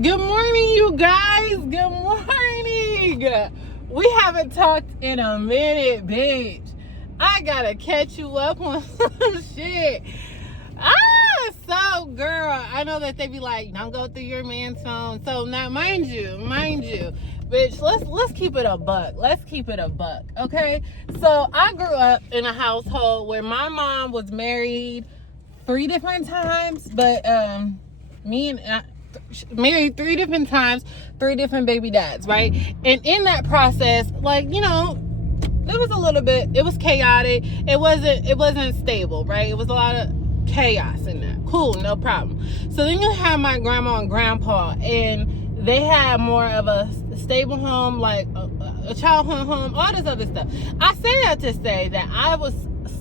Good morning, you guys. Good morning. We haven't talked in a minute, bitch. I gotta catch you up on some shit. So girl, I know that they be like, don't go through your man's phone. So now, mind you, bitch, let's keep it a buck. Let's keep it a buck, okay? So I grew up in a household where my mom was married 3 different times, but married 3 different times, 3 different baby dads, right? And in that process, like, you know, it was a little bit, it was chaotic. It wasn't stable, right? It was a lot of chaos in that. Cool, no problem. So then you have my grandma and grandpa, and they had more of a stable home, like a childhood home, all this other stuff. I say that to say that I was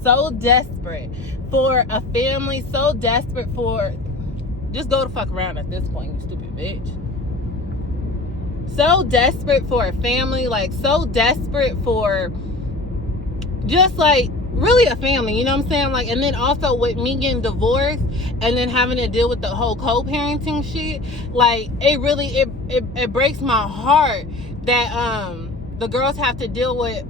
so desperate for a family, so desperate for, just go the fuck around at this point, you stupid bitch. So desperate for a family, like so desperate for just like really a family, you know what I'm saying? Like, and then also with me getting divorced and then having to deal with the whole co-parenting shit, like it really it breaks my heart that the girls have to deal with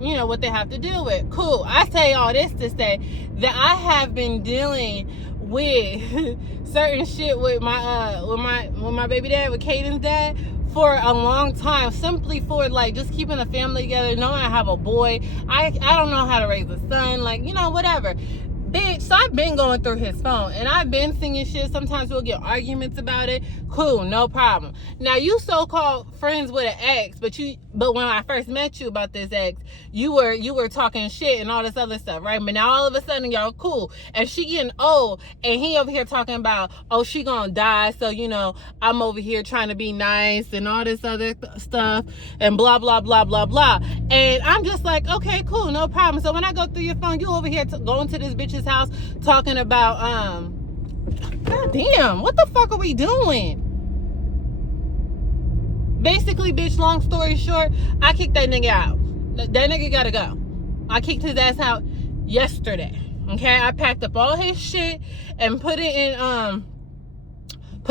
you know what they have to deal with. Cool. I say all this to say that I have been dealing with certain shit with my baby dad, with Caden's dad, for a long time, simply for like just keeping a family together, knowing I have a boy. I don't know how to raise a son, like, you know, whatever. Bitch, so I've been going through his phone and I've been singing shit. Sometimes we'll get arguments about it. Cool, no problem. Now you so-called friends with an ex, but when I first met you about this ex, you were talking shit and all this other stuff, right? But now all of a sudden y'all cool, and she getting old and he over here talking about, oh, she gonna die, so you know I'm over here trying to be nice and all this other stuff and blah blah blah blah blah. And I'm just like, okay, cool, no problem. So when I go through your phone, you over here going to this bitch's house talking about god damn, what the fuck are we doing? Basically, bitch, long story short, I kicked that nigga out. That nigga gotta go. I kicked his ass out yesterday. Okay, I packed up all his shit and put it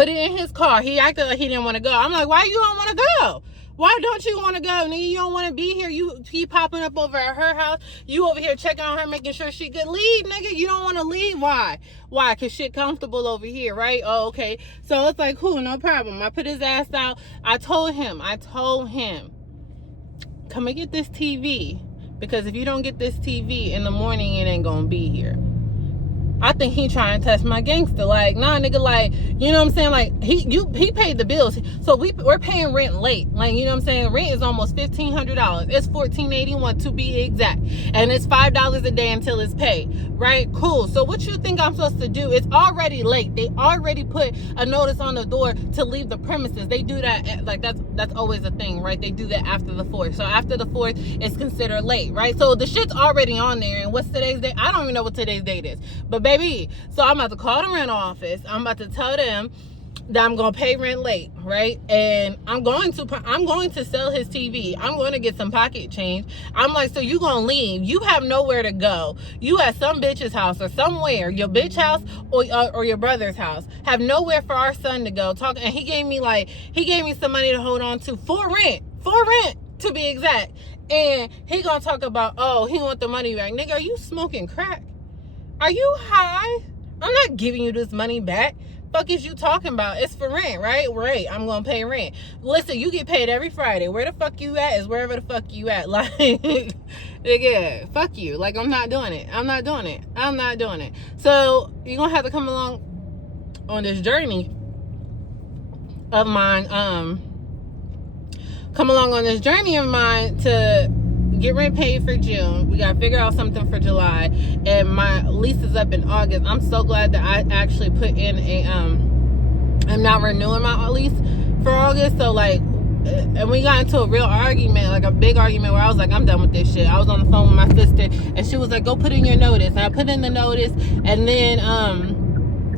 in his car. He acted like he didn't want to go. I'm like, why you don't want to go? Why don't you want to go, nigga? You don't want to be here. You keep popping up over at her house. You over here checking on her, making sure she good. Leave, nigga. You don't want to leave. Why? Why? Because shit comfortable over here, right? Oh, okay. So it's like, cool, no problem. I put his ass out. I told him, come and get this TV. Because if you don't get this TV in the morning, it ain't going to be here. I think he trying to test my gangster. Like, nah, nigga, like, you know what I'm saying? Like, he paid the bills. So we're paying rent late. Like, you know what I'm saying? Rent is almost $1,500. It's $1,481 to be exact. And it's $5 a day until it's paid. Right? Cool. So what you think I'm supposed to do? It's already late. They already put a notice on the door to leave the premises. They do that, like, that's always a thing, right? They do that after the 4th. So after the 4th, it's considered late, right? So the shit's already on there. And what's today's date? I don't even know what today's date is. But baby, so I'm about to call the rent office. I'm about to tell them that I'm gonna pay rent late, right? And I'm going to sell his TV. I'm going to get some pocket change. I'm like, so you gonna leave? You have nowhere to go. You at some bitch's house or somewhere, your bitch house or your brother's house, have nowhere for our son to go. And he gave me some money to hold on to for rent to be exact. And he gonna talk about, oh, he want the money back. Nigga, are you smoking crack? Are you high? I'm not giving you this money back. Fuck is you talking about? It's for rent, right? Right, I'm gonna pay rent. Listen, you get paid every Friday. Where the fuck you at is wherever the fuck you at. Like, nigga, fuck you. Like, I'm not doing it. So you're gonna have to come along on this journey of mine. To get rent paid for June. We gotta figure out something for July, and my lease is up in August. I'm so glad that I actually put in I'm not renewing my lease for August. So like, and we got into a real argument, like a big argument, where I was like, I'm done with this shit. I was on the phone with my sister and she was like, go put in your notice. And I put in the notice, and then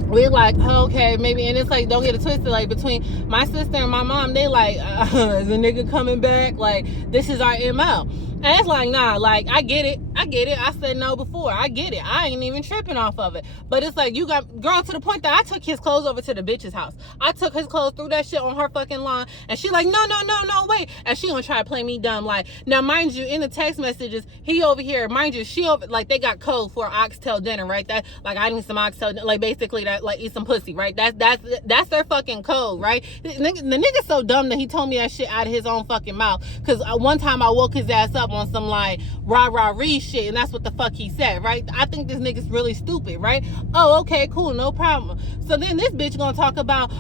we're like, oh, okay, maybe. And it's like, don't get it twisted, like between my sister and my mom, they like, is a nigga coming back? Like, this is our MO. And it's like, nah, like, I get it. I said no before. I get it. I ain't even tripping off of it. But it's like, you got, girl, to the point that I took his clothes over to the bitch's house. I took his clothes, threw that shit on her fucking lawn, and she like, no, wait. And she gonna try to play me dumb. Like, now, mind you, in the text messages, he over here, mind you, she over, like, they got code for oxtail dinner, right? That, like, I need some oxtail, like, basically, that, like, eat some pussy, right? That's their fucking code, right? The nigga's so dumb that he told me that shit out of his own fucking mouth. Because one time I woke his ass up on some, like, rah-rah-ree shit, and that's what the fuck he said, right? I think this nigga's really stupid, right? Oh, okay, cool, no problem. So then this bitch gonna talk about,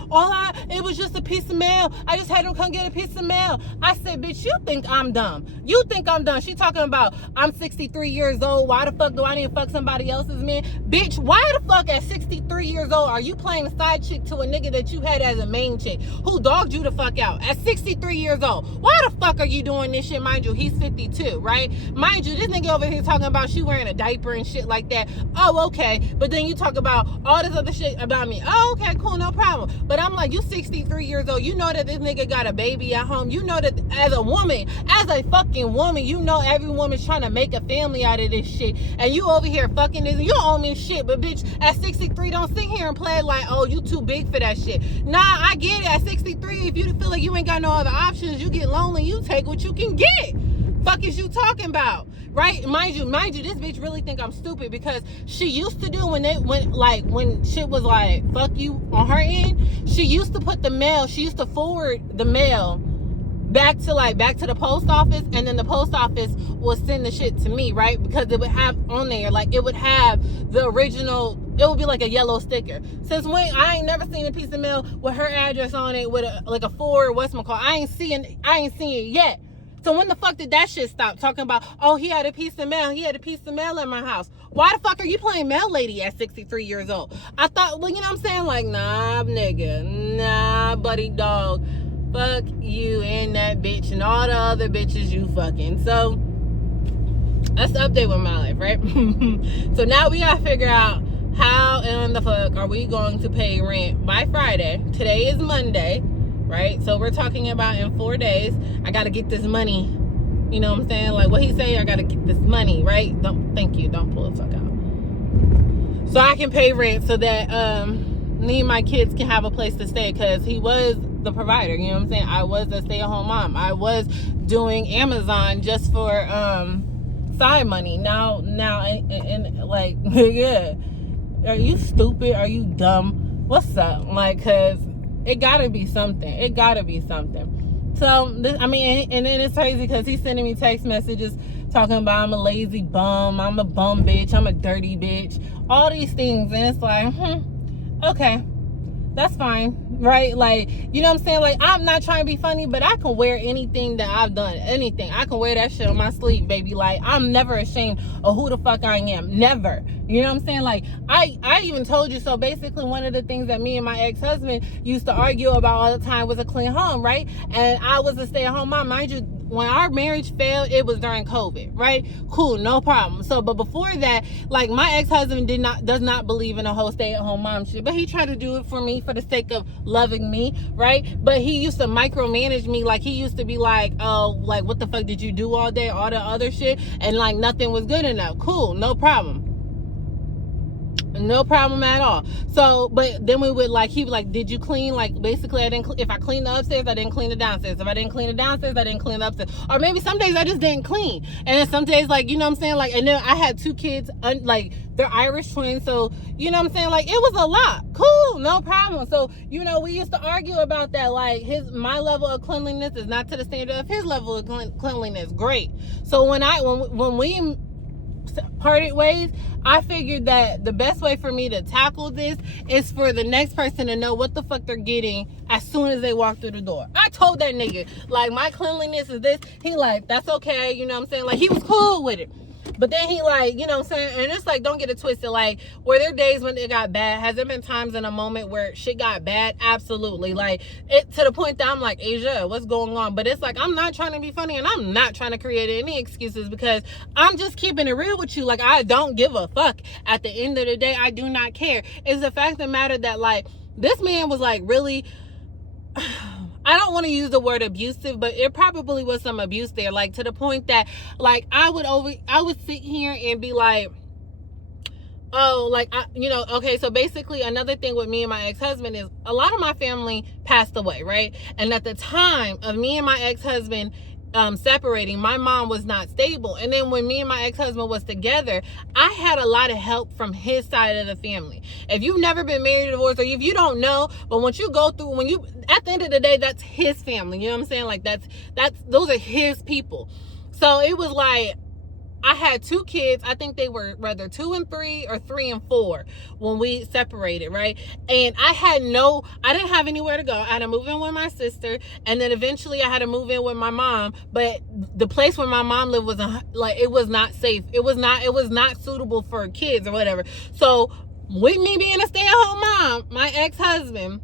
it was just a piece of mail. I just had him come get a piece of mail. I said, bitch, you think I'm dumb. You think I'm dumb. She talking about, I'm 63 years old. Why the fuck do I need to fuck somebody else's man? Bitch, why the fuck at 63 years old are you playing side chick to a nigga that you had as a main chick who dogged you the fuck out at 63 years old? Why the fuck are you doing this shit? Mind you, he's 52, right? Mind you, this nigga over here talking about she wearing a diaper and shit like that. Oh, okay. But then you talk about all this other shit about me. Oh, okay, cool, no problem. But I'm like, you 63 years old. You know that this nigga got a baby at home. You know that as a woman, as a fucking woman, you know every woman's trying to make a family out of this shit. And you over here fucking this. You don't owe me shit. But bitch, at 63, don't sit here and play like, oh, you too big for that shit. Nah, I get it. At 63, if you feel like you ain't got no other options, you get lonely, you take what you can get. Fuck is you talking about? Right? Mind you, this bitch really think I'm stupid because she used to do when shit was like, fuck you on her end, she used to put the mail, she used to forward the mail back to the post office, and then the post office will send the shit to me, right? Because it would have on there, like, it would have the original, it would be like a yellow sticker. Since when I ain't never seen a piece of mail with her address on it with a forward whatchamacallit. I ain't seen it yet. So when the fuck did that shit stop? Talking about, oh, he had a piece of mail at my house. Why the fuck are you playing mail lady at 63 years old? I thought, well, you know what I'm saying? Like, nah, nigga. Nah, buddy dog. Fuck you and that bitch and all the other bitches you fucking. So, that's the update with my life, right? So now we gotta figure out how in the fuck are we going to pay rent by Friday. Today is Monday. Right? So we're talking about in 4 days, I got to get this money. You know what I'm saying? Like what he say, I got to get this money, right? Thank you. Don't pull the fuck out. So I can pay rent so that me and my kids can have a place to stay, because he was the provider. You know what I'm saying? I was a stay-at-home mom. I was doing Amazon just for side money. Now, and like, yeah. Are you stupid? Are you dumb? What's up? Like, cause it gotta be something. So, and then it's crazy because he's sending me text messages talking about I'm a lazy bum, I'm a bum bitch, I'm a dirty bitch, all these things. And it's like, okay, that's fine, right? Like, you know what I'm saying? Like, I'm not trying to be funny, but I can wear anything that I've done, anything. I can wear that shit on my sleeve, baby. Like, I'm never ashamed of who the fuck I am. Never. You know what I'm saying? Like, I even told you, so basically one of the things that me and my ex-husband used to argue about all the time was a clean home, right? And I was a stay-at-home mom. Mind you, when our marriage failed, it was during COVID, right? Cool, no problem. So, but before that, like, my ex-husband does not believe in a whole stay-at-home mom shit, but he tried to do it for me for the sake of loving me, right? But he used to micromanage me. Like, he used to be like, oh, like, what the fuck did you do all day? All the other shit. And like, nothing was good enough. Cool, no problem. No problem at all. So, but then we would like, he was like, did you clean? Like, basically, if I cleaned the upstairs, I didn't clean the downstairs. If I didn't clean the downstairs, I didn't clean the upstairs. Or maybe some days I just didn't clean. And then some days, like, you know what I'm saying? Like, and then I had 2 kids, like, they're Irish twins. So, you know what I'm saying? Like, it was a lot. Cool, no problem. So, you know, we used to argue about that. Like, my level of cleanliness is not to the standard of his level of cleanliness. Great. So when we parted ways, I figured that the best way for me to tackle this is for the next person to know what the fuck they're getting as soon as they walk through the door. I told that nigga, like, my cleanliness is this. He like, that's okay, you know what I'm saying? Like, he was cool with it. But then he like, you know what I'm saying? And it's like, don't get it twisted. Like, were there days when it got bad? Has there been times in a moment where shit got bad? Absolutely. Like, it to the point that I'm like, Asia, what's going on? But it's like, I'm not trying to be funny and I'm not trying to create any excuses, because I'm just keeping it real with you. Like, I don't give a fuck. At the end of the day, I do not care. It's the fact of the matter that, like, this man was like really... I don't want to use the word abusive, but it probably was some abuse there, like to the point that like I would sit here and be like, oh, like, okay, so basically another thing with me and my ex-husband is a lot of my family passed away, right? And at the time of me and my ex-husband separating, my mom was not stable. And then when me and my ex-husband was together, I had a lot of help from his side of the family. If you've never been married or divorced, or if you don't know, but once you go through, at the end of the day, that's his family. You know what I'm saying? Like those are his people. So it was like, I had 2 kids. I think they were rather 2 and 3 or 3 and 4 when we separated, right? And I didn't have anywhere to go. I had to move in with my sister, and then eventually I had to move in with my mom. But the place where my mom lived it was not safe. It was not suitable for kids or whatever. So with me being a stay-at-home mom, my ex-husband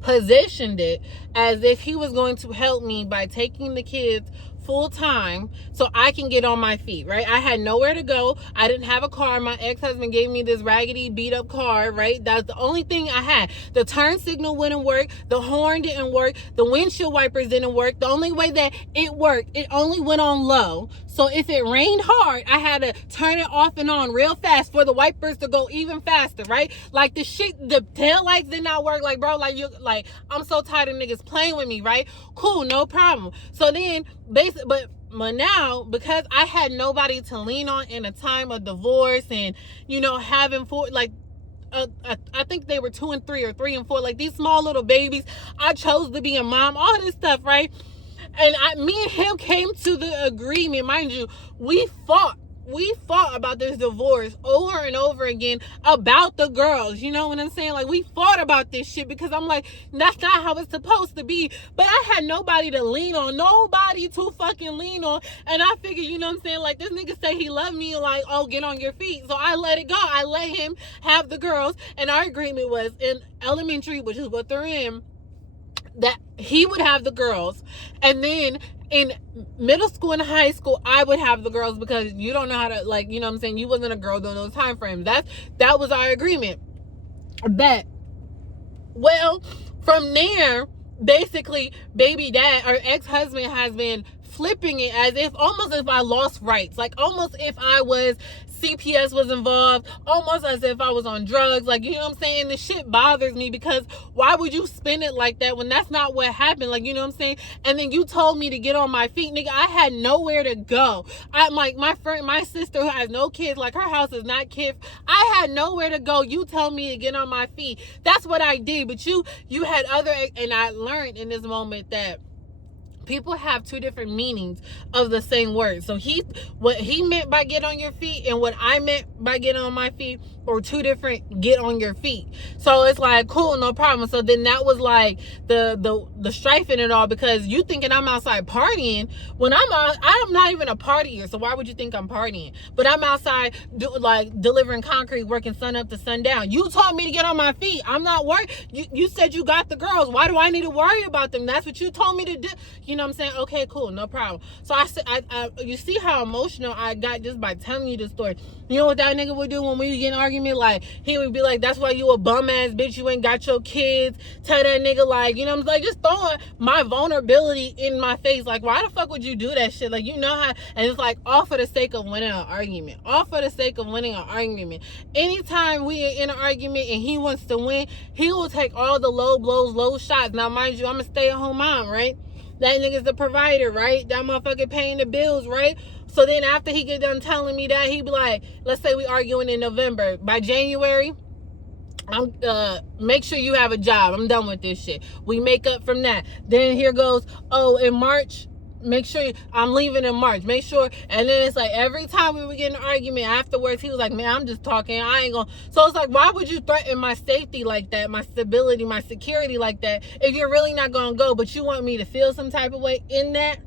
positioned it as if he was going to help me by taking the kids full time so I can get on my feet, right? I had nowhere to go. I didn't have a car. My ex-husband gave me this raggedy beat up car, right? That's the only thing I had. The turn signal wouldn't work. The horn didn't work. The windshield wipers didn't work. The only way that it worked, it only went on low. So if it rained hard, I had to turn it off and on real fast for the wipers to go even faster, right? Like the tail lights did not work. Like, bro, I'm so tired of niggas playing with me, right? Cool, no problem. So then but now, because I had nobody to lean on in a time of divorce and, having I think they were 2 and 3 or 3 and 4, like these small little babies. I chose to be a mom, all this stuff, right? And me and him came to the agreement, mind you, we fought about this divorce over and over again about the girls. You know what I'm saying? Like, we fought about this shit because I'm like, that's not how it's supposed to be. But I had nobody to lean on, nobody to fucking lean on. And I figured, you know what I'm saying? Like, this nigga say he loved me, like, oh, get on your feet. So I let it go. I let him have the girls. And our agreement was in elementary, which is what they're in, that he would have the girls, and then in middle school and high school I would have the girls, because you don't know how to, like, you know what I'm saying, you wasn't a girl during those time frames. That was our agreement. But well, from there, basically, baby dad or ex-husband has been flipping it as if almost if I lost rights, like almost if I was CPS was involved, almost as if I was on drugs. Like, you know what I'm saying? The shit bothers me, because why would you spin it like that when that's not what happened? Like, you know what I'm saying? And then you told me to get on my feet, nigga. I had nowhere to go. I'm like, my sister who has no kids, like, her house is not kid. I had nowhere to go. You told me to get on my feet. That's what I did. But you had other, and I learned in this moment that people have 2 different meanings of the same word. So what he meant by get on your feet and what I meant by get on my feet or 2 different get on your feet. So it's like, cool, no problem. So then that was like the strife in it all, because you thinking I'm outside partying when I'm not even a partier. So why would you think I'm partying? But I'm outside delivering concrete, working sun up to sundown. You told me to get on my feet. I'm not worried. You said you got the girls. Why do I need to worry about them? That's what you told me to do. You know what I'm saying? Okay, cool, no problem. So I said, you see how emotional I got just by telling you the story. You know what that nigga would do when we get in an argument? Like, he would be like, that's why you a bum ass bitch, you ain't got your kids. Tell that nigga, like, you know what I'm saying? Like, just throwing my vulnerability in my face. Like, why the fuck would you do that shit? Like, you know how, and it's like, all for the sake of winning an argument. All for the sake of winning an argument. Anytime we are in an argument and he wants to win, he will take all the low blows, low shots. Now, mind you, I'm a stay-at-home mom, right? That nigga's the provider, right? That motherfucker paying the bills, right? So then after he get done telling me that, he be like, let's say we arguing in November. By January, I'm make sure you have a job. I'm done with this shit. We make up from that. Then here goes, oh, in March, make sure I'm leaving in March. Make sure. And then it's like every time we would get in an argument afterwards, he was like, man, I'm just talking. I ain't gonna. So it's like, why would you threaten my safety like that, my stability, my security like that, if you're really not gonna go, but you want me to feel some type of way in that?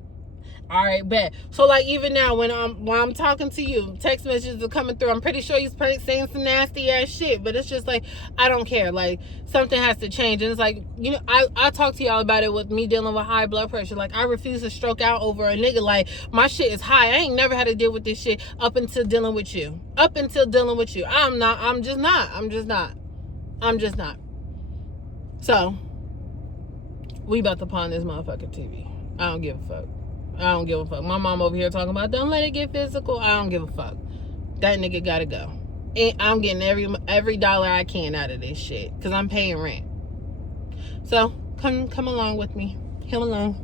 All right, bet. So like, even now when I'm talking to you, text messages are coming through. I'm pretty sure he's saying some nasty ass shit, but it's just like, I don't care. Like, something has to change. And it's like, you know, I talked to y'all about it with me dealing with high blood pressure. Like, I refuse to stroke out over a nigga. Like, my shit is high. I ain't never had to deal with this shit up until dealing with you. I'm just not. So We about to pawn this motherfucking TV. I don't give a fuck. I don't give a fuck. My mom over here talking about don't let it get physical. I don't give a fuck. That nigga gotta go. And I'm getting every dollar I can out of this shit because I'm paying rent. So come along with me. Come along.